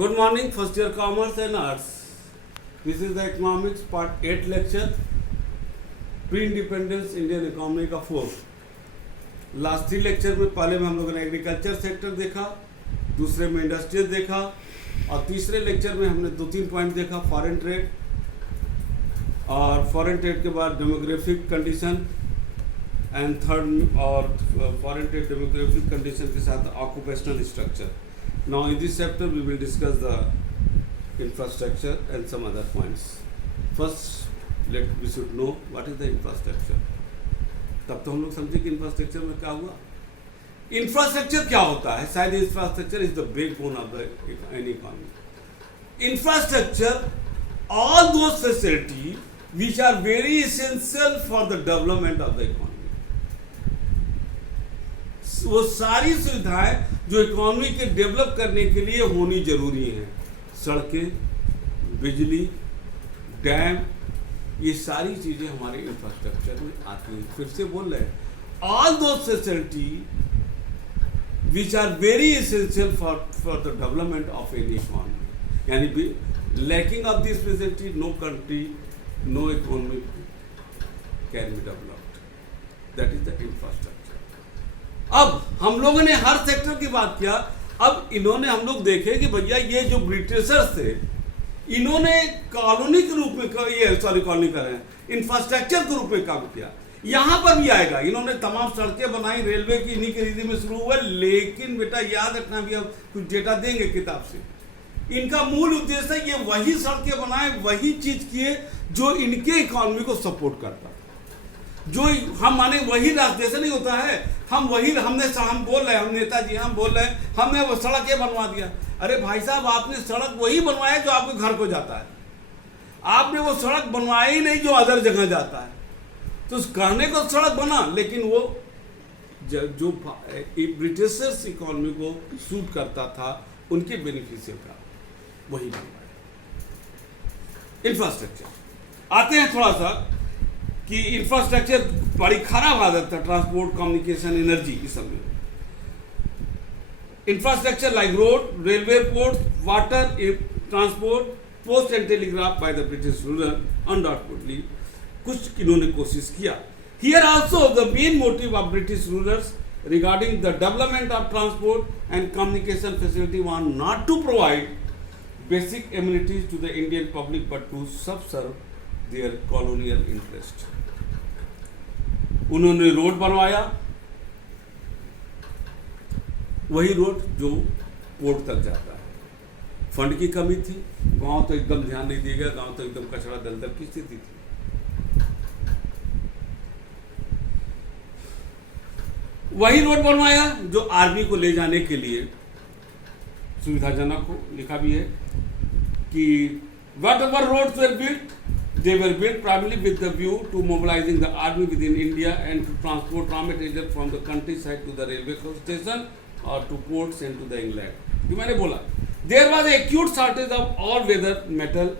Good morning, first year commerce and arts. This is the economics part 8 lecture, pre-independence Indian economy का 4. Last 3 lecture में पहले में हम लोगों ने एग्रीकल्चर सेक्टर देखा, दूसरे में इंडस्ट्रियल देखा और तीसरे लेक्चर में हमने 2-3 पॉइंट देखा, फॉरेन ट्रेड और फॉरेन ट्रेड के बाद डेमोग्राफिक कंडीशन एंड थर्ड और फॉरेन ट्रेड डेमोग्राफिक कंडीशन के साथ occupational structure. Now in this chapter we will discuss the infrastructure and some other points. First, we should know what is the infrastructure. तब तो हम लोग समझे कि infrastructure में क्या हुआ. इंफ्रास्ट्रक्चर क्या होता है? शायद infrastructure is the backbone of the any economy. Infrastructure all those facilities which are very essential for the development of the economy. वो सारी सुविधाएं जो इकोनॉमी के डेवलप करने के लिए होनी जरूरी हैं, सड़कें, बिजली, डैम, ये सारी चीजें हमारे इंफ्रास्ट्रक्चर में आती हैं. फिर से बोल रहे हैं, all those facility which are very essential for the development of any economy. यानी lacking of this facility no country, no economy can be developed. That is the infrastructure. अब हम लोगों ने हर सेक्टर की बात किया. अब इन्होंने हम लोग देखे कि भैया ये जो ब्रिटिशर्स थे, इन्होंने कॉलोनी के रूप में कॉलोनी कर रहे हैं, इंफ्रास्ट्रक्चर के रूप में काम किया. यहां पर भी आएगा. इन्होंने तमाम सड़कें बनाई, रेलवे की इन्हीं के रीति में शुरू हुआ. लेकिन बेटा याद रखना, भी अब कुछ डेटा देंगे किताब से, इनका मूल उद्देश्य है ये वही सड़कें बनाए, वही चीज किए जो इनके इकोनॉमी को सपोर्ट करता. जो हम माने वही रास्ते से नहीं होता है. हम बोल रहे हैं, हम नेताजी हम बोल रहे हैं हमने वो सड़क ये बनवा दिया. अरे भाई साहब, आपने सड़क वही बनवाया जो आपके घर को जाता है. आपने वो सड़क बनवाया ही नहीं जो अदर जगह जाता है. तो कहने को सड़क बना, लेकिन वो जो ब्रिटिशर्स इकोनॉमी को सूट करता था, उनके बेनिफिशियल का वही बनवाया. इंफ्रास्ट्रक्चर आते हैं थोड़ा सा कि इंफ्रास्ट्रक्चर बड़ी खराब आदत था. ट्रांसपोर्ट, कम्युनिकेशन, एनर्जी, इस सब में infrastructure like road, railway, port, water, transport, post and telegraph by the British ruler undoubtedly कुछ इन्होंने कोशिश किया. Here also the main motive of British rulers regarding the development of transport and communication facility was not to provide basic amenities to the Indian public but to subserve their colonial interest. उन्होंने road बनवाया, वही road जो port तक जाता है. Fund की कमी थी, गांव तो एकदम ध्यान नहीं दिया गया, गांव तो एकदम कचरा दलदल की स्थिति थी. वही रोड बनवाया जो आर्मी को ले जाने के लिए सुविधाजनक हो. लिखा भी है कि whatever roads were built, they were built primarily with the view to mobilizing the army within India and to transport raw material from the countryside to the railway station or to ports and to the England. जो मैंने बोला, there was a acute shortage of all weather metal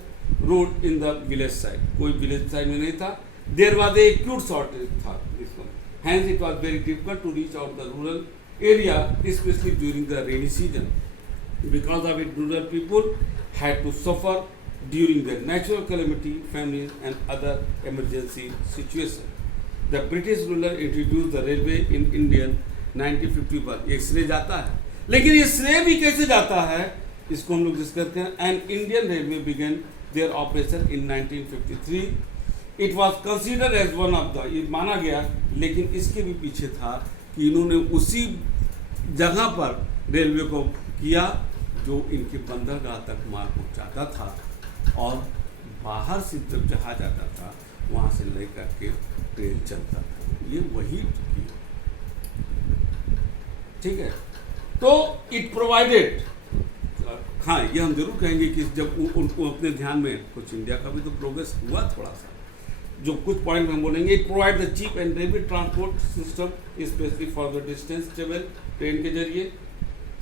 road in the village side. कोई village side में नहीं था. There was a acute shortage था इसमें. Hence it was very difficult to reach out the rural area, especially during the rainy season. Because of it, rural people had to suffer during the natural calamity, famine and other emergency situation. The British ruler introduced the railway in Indian 1951. एक श्रेय जाता है, लेकिन ये श्रेय भी कैसे जाता है इसको हम लोग डिस्कस करते हैं. And Indian Railway began their operation in 1953. It was considered as one of the, ये माना गया, लेकिन इसके भी पीछे था कि इन्होंने उसी जगह पर रेलवे को किया जो इनके बंदरगाह तक माल पहुँचाता था और बाहर से जब जहाँ जाता था वहाँ से लेकर के ट्रेन चलता था. ये वही किया. ठीक है. तो इट प्रोवाइडेड, हाँ ये हम जरूर कहेंगे कि जब उनको अपने ध्यान में कुछ इंडिया का भी तो प्रोग्रेस हुआ थोड़ा सा, जो कुछ पॉइंट हम बोलेंगे. It provide the cheap and rapid transport system specially for the distance travel, train के जरिए.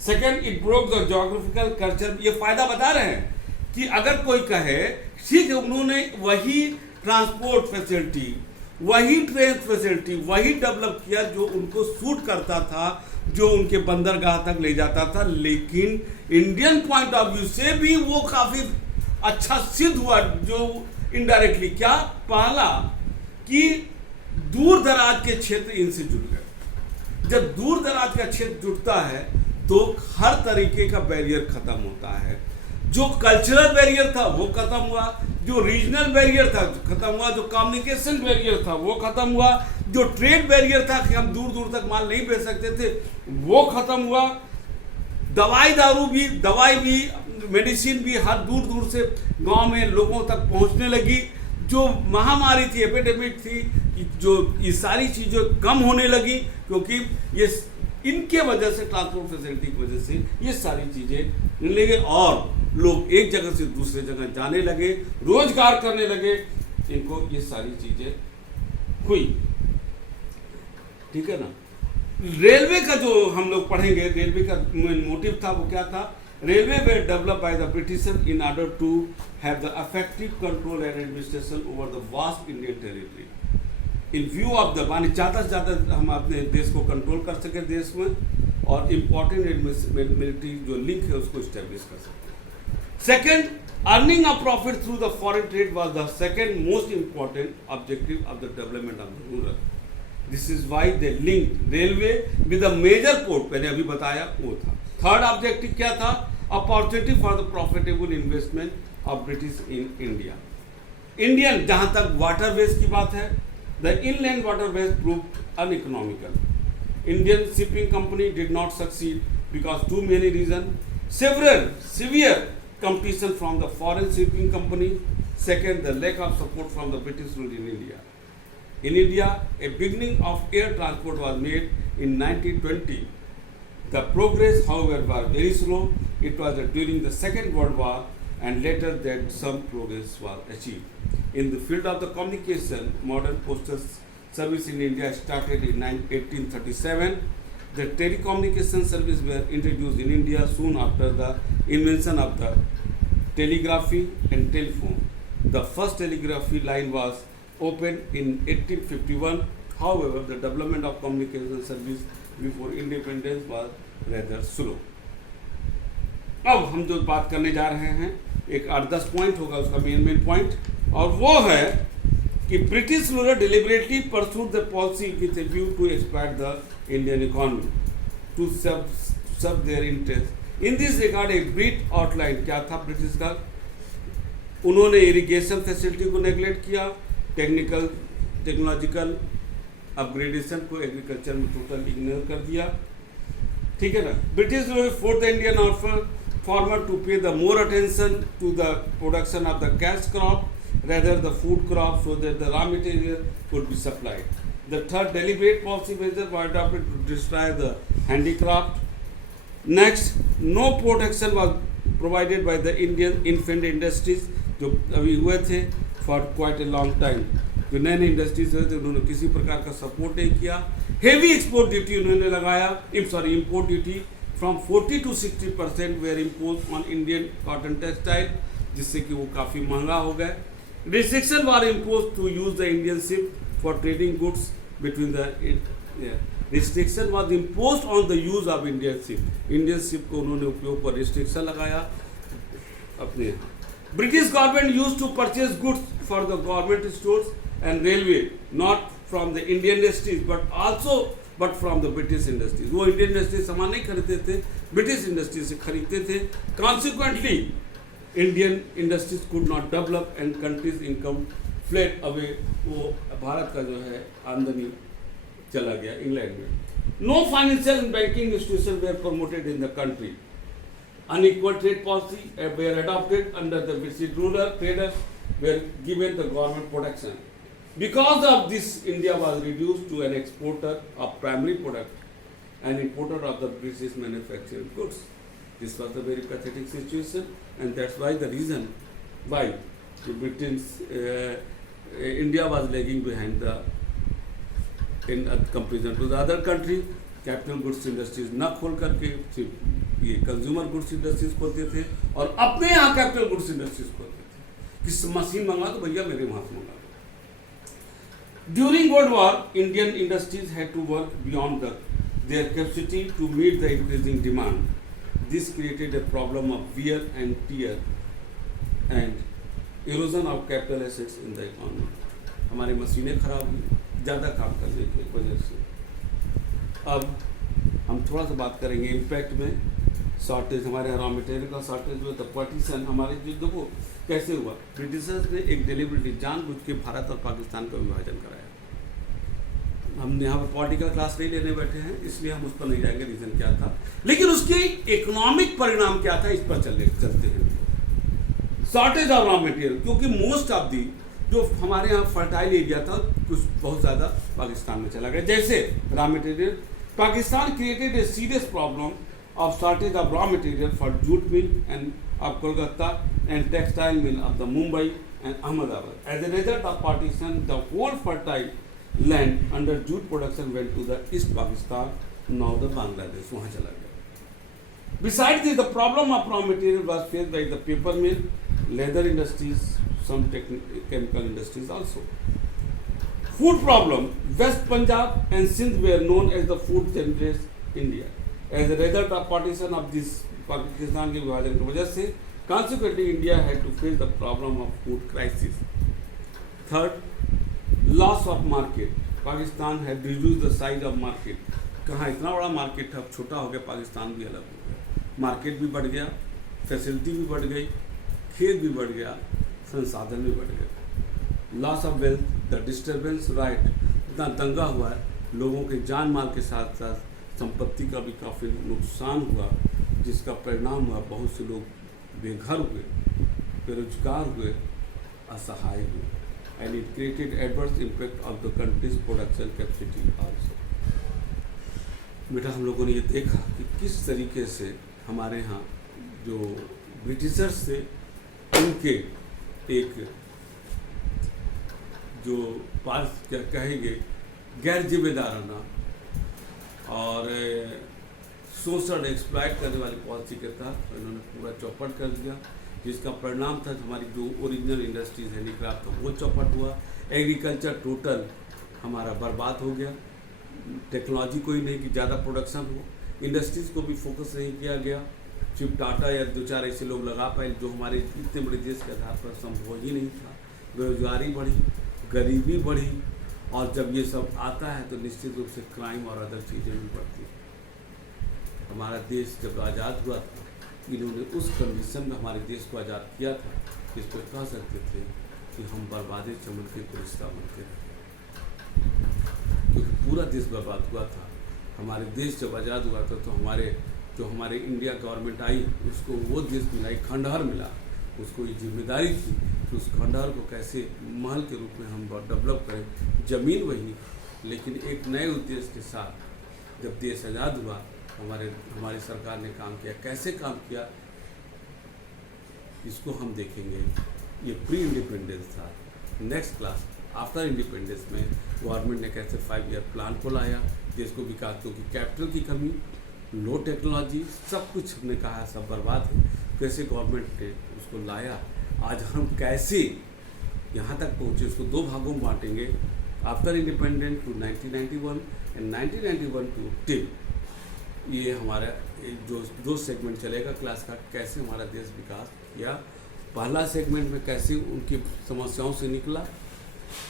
Second, it broke the geographical culture. ये फायदा बता रहे हैं कि अगर कोई कहे ठीक है, उन्होंने वही ट्रांसपोर्ट फैसिलिटी, वही ट्रेन फैसिलिटी वही डेवलप किया जो उनको सूट करता था, जो उनके बंदरगाह तक ले जाता था। लेकिन इंडियन पॉइंट ऑफ व्यू से भी वो काफ़ी अच्छा सिद्ध हुआ। जो इनडायरेक्टली क्या, पहला कि दूर दराज के क्षेत्र इनसे जुड़ गए। जब दूर दराज का क्षेत्र जुड़ता है तो हर तरीके का बैरियर खत्म होता है। जो कल्चरल बैरियर था वो खत्म हुआ, जो रीजनल बैरियर था खत्म हुआ, जो कम्युनिकेशन बैरियर था वो खत्म हुआ, जो ट्रेड बैरियर था कि हम दूर दूर तक माल नहीं बेच सकते थे वो खत्म हुआ। दवाई भी मेडिसिन भी हर दूर दूर से गांव में लोगों तक पहुंचने लगी। जो महामारी थी, एपिडेमिक थी, जो ये सारी चीज़ें कम होने लगी, क्योंकि ये इनके वजह से, ट्रांसपोर्ट फैसिलिटी की वजह से ये सारी चीज़ें मिलने लगे और लोग एक जगह से दूसरे जगह जाने लगे, रोजगार करने लगे। इनको ये सारी चीज़ें हुई, ठीक है ना। रेलवे का जो हम लोग पढ़ेंगे, रेलवे का मोटिव था वो क्या था? Railway were develop by the Britishers in order to have the effective control and administration over the vast Indian territory in view of the, money ज़्यादा से ज़्यादा हम अपने देश को कंट्रोल कर सके देश में, और इम्पोर्टेंट एडमिनिस्ट्रेटिव जो लिंक है उसको इस्टेब्लिश कर सके। Second, earning a profit through the foreign trade was the second most important objective of the development of the rural. This is why they link railway with the major port, मैंने अभी बताया वो था। Third objective क्या था? Opportunity for the profitable investment of British in India. Indian, जहाँ तक waterways की बात है, the inland waterways proved uneconomical. Indian shipping company did not succeed because too many reasons. Severe competition from the foreign shipping company. Second, the lack of support from the British rule in India. In India, a beginning of air transport was made in 1920. The progress, however, was very slow. It was during the Second World War and later that some progress was achieved. In the field of the communication, modern postal service in India started in 1837. The telecommunication service were introduced in India soon after the invention of the telegraphy and telephone. The first telegraphy line was opened in 1851. However, the development of communication service before independence was rather slow. अब हम जो बात करने जा रहे हैं, एक 8-10 point होगा उसका मेन पॉइंट, और वो है कि British ruler deliberately pursued the policy with a view to expand the Indian economy to serve their interest. In this regard एक ब्रीफ आउटलाइन क्या था ब्रिटिश का? उन्होंने इरिगेशन फैसिलिटी को नेगलेक्ट किया, टेक्नोलॉजिकल अपग्रेडेशन को एग्रीकल्चर में टोटल इग्नोर कर दिया, ठीक है ना। British ruler force the Indian farmer to pay the more attention to the production of the cash crop rather the food crop so that the raw material could be supplied. The third, deliberate policy measures were adopted to destroy the handicraft. Next, no protection was provided by the Indian infant industries जो अभी हुए थे for quite a long time. जो नए industries हुए थे उन्होंने किसी प्रकार का सपोर्ट नहीं किया। हेवी एक्सपोर्ट ड्यूटी उन्होंने लगाया, import duty from 40 to 60% were imposed on Indian cotton textile, जिससे कि वो काफ़ी महंगा हो गए। Restriction were imposed to use the Indian ship for trading goods between the restriction was imposed on the use of Indian ship. Indian ship को उन्होंने उपयोग पर restriction लगाया अपने। British government used to purchase goods for the government stores and railway, not from the Indian industries but from the British industries. वो Indian industry सामान नहीं खरीदते थे, ब्रिटिश इंडस्ट्री से खरीदते थे। Consequently, Indian industries could not develop and country's income fled away. वो भारत का जो है आमदनी चला गया इंग्लैंड में। No financial and banking institutions were promoted in the country. Unequal trade policy were adopted under the British ruler. Traders were given the government protection. Because of this, India was reduced to an exporter of primary product and importer of the British manufactured goods. This was a very pathetic situation, and that's why the reason why the India was lagging behind in comparison to the other country. Capital goods industries न खोल करके सिर्फ ये consumer goods industries खोलते थे और अपने यहाँ कैपिटल गुड्स इंडस्ट्रीज खोलते थे कि मशीन मंगा तो भैया मेरे वहाँ से मंगा। During World War, Indian industries had to work beyond their capacity to meet the increasing demand. This created a problem of wear and tear and erosion of capital assets in the economy. हमारी मशीनें खराब हुई ज़्यादा काम करने की वजह से। अब हम थोड़ा सा बात करेंगे इम्पैक्ट में। शॉर्टेज, हमारे रॉ मटेरियल का शॉर्टेज हुआ, तो पार्टीशन हमारे जो देखो कैसे हुआ। ब्रिटिशर्स ने एक डेलिबरेटली जानबूझ के भारत और पाकिस्तान का विभाजन कराया। हम यहाँ पर पॉलिटिकल क्लास नहीं लेने बैठे हैं, इसलिए हम उस पर नहीं जाएंगे रीज़न क्या था, लेकिन उसके इकोनॉमिक परिणाम क्या था इस पर चलते हैं। शॉर्टेज ऑफ रॉ मटेरियल, क्योंकि मोस्ट ऑफ दी जो हमारे यहाँ फर्टाइल एरिया था कुछ बहुत ज़्यादा पाकिस्तान में चला गया। जैसे raw material, Pakistan created a serious problem of shortage of raw material for jute mill and of Kolkata and textile mill of the Mumbai and Ahmedabad. As a result of partition, the whole fertile land under jute production went to the East Pakistan, now the Bangladesh, वहाँ चला गया। Besides this, the problem of raw material was faced by the paper mill, leather industries, some chemical industries also. Food problem, West Punjab and Sindh were known as the food generous India. As a result of partition of this Pakistan के विभाजन की वजह से consequently India had to face the problem of food crisis. Third, loss of market. Pakistan had reduced the size of market. कहाँ इतना बड़ा market था, अब छोटा हो गया, पाकिस्तान भी अलग हो गया, मार्केट भी बढ़ गया, फैसिलिटी भी बढ़ गई, खेत भी बढ़ गया, संसाधन भी बढ़ गया। Loss of wealth, the disturbance right, इतना दंगा हुआ है, लोगों के जान माल के साथ साथ संपत्ति का भी काफ़ी नुकसान हुआ, जिसका परिणाम हुआ बहुत से लोग बेघर हुए, बेरोजगार हुए, असहाय हुए। And it created adverse impact of the countries production capacity also. बेटा हम लोगों ने ये देखा कि किस तरीके से हमारे यहाँ जो ब्रिटिशर्स थे उनके एक जो पास क्या कहेंगे गैर जिम्मेदाराना और शोषण एक्सप्लॉइट करने वाली पॉलिसी के तहत इन्होंने पूरा चौपट कर दिया, जिसका परिणाम था हमारी जो ओरिजिनल इंडस्ट्रीज हैंडीक्राफ्ट था वो चौपट हुआ। एग्रीकल्चर टोटल हमारा बर्बाद हो गया, टेक्नोलॉजी कोई नहीं कि ज़्यादा प्रोडक्शन हो, इंडस्ट्रीज़ को भी फोकस नहीं किया गया, सिर्फ टाटा या दो चार ऐसे लोग लगा पाए जो हमारे इतने बड़े देश के आधार पर संभव ही नहीं था। बेरोजगारी बढ़ी, गरीबी बढ़ी, और जब ये सब आता है तो निश्चित रूप से क्राइम और अदर चीज़ें भी बढ़ती हैं। हमारा देश जब आज़ाद हुआ था, इन्होंने उस कंडीशन में हमारे देश को आज़ाद किया था, जिस पर कह सकते थे कि हम बर्बादे चमन के गुलिस्ता बनते रहे, क्योंकि पूरा देश बर्बाद हुआ था। हमारे देश जब आज़ाद हुआ था तो हमारे इंडिया गवर्नमेंट आई, उसको वो देश मिला, एक खंडहर मिला, उसको ये जिम्मेदारी थी कि उस खंडहर को कैसे महल के रूप में हम डेवलप करें। ज़मीन वही, लेकिन एक नए उद्देश्य के साथ जब देश आज़ाद हुआ हमारी सरकार ने काम किया। कैसे काम किया इसको हम देखेंगे। ये प्री इंडिपेंडेंस था। नेक्स्ट क्लास आफ्टर इंडिपेंडेंस में गवर्नमेंट ने कैसे 5 ईयर प्लान को लाया देश को विकास, क्योंकि कैपिटल की कमी, लो टेक्नोलॉजी, सब कुछ हमने कहा सब बर्बाद है, कैसे गवर्नमेंट ने उसको लाया। आज हम कैसे यहाँ तक पहुँचे उसको 2 भागों में बांटेंगे, after independence to 1991 and 1991 to till. ये हमारा जो 2 सेगमेंट चलेगा क्लास का, कैसे हमारा देश विकास किया। पहला सेगमेंट में कैसे उनकी समस्याओं से निकला,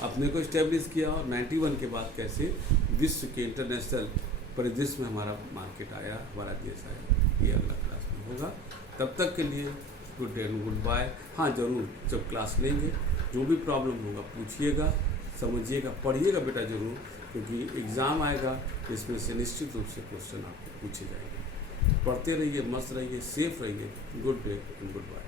अपने को इस्टेब्लिश किया, और 91 के बाद कैसे विश्व के इंटरनेशनल परिदृश्य में हमारा मार्केट आया, हमारा देश आया। ये अगला क्लास में होगा। तब तक के लिए good day and goodbye. हाँ ज़रूर जब क्लास लेंगे जो भी प्रॉब्लम होगा पूछिएगा, समझिएगा, पढ़िएगा बेटा ज़रूर, क्योंकि एग्ज़ाम आएगा इसमें से निश्चित रूप से क्वेश्चन आपको पूछे जाएंगे। पढ़ते रहिए, मस्त रहिए, सेफ रहिए। Good day and good bye.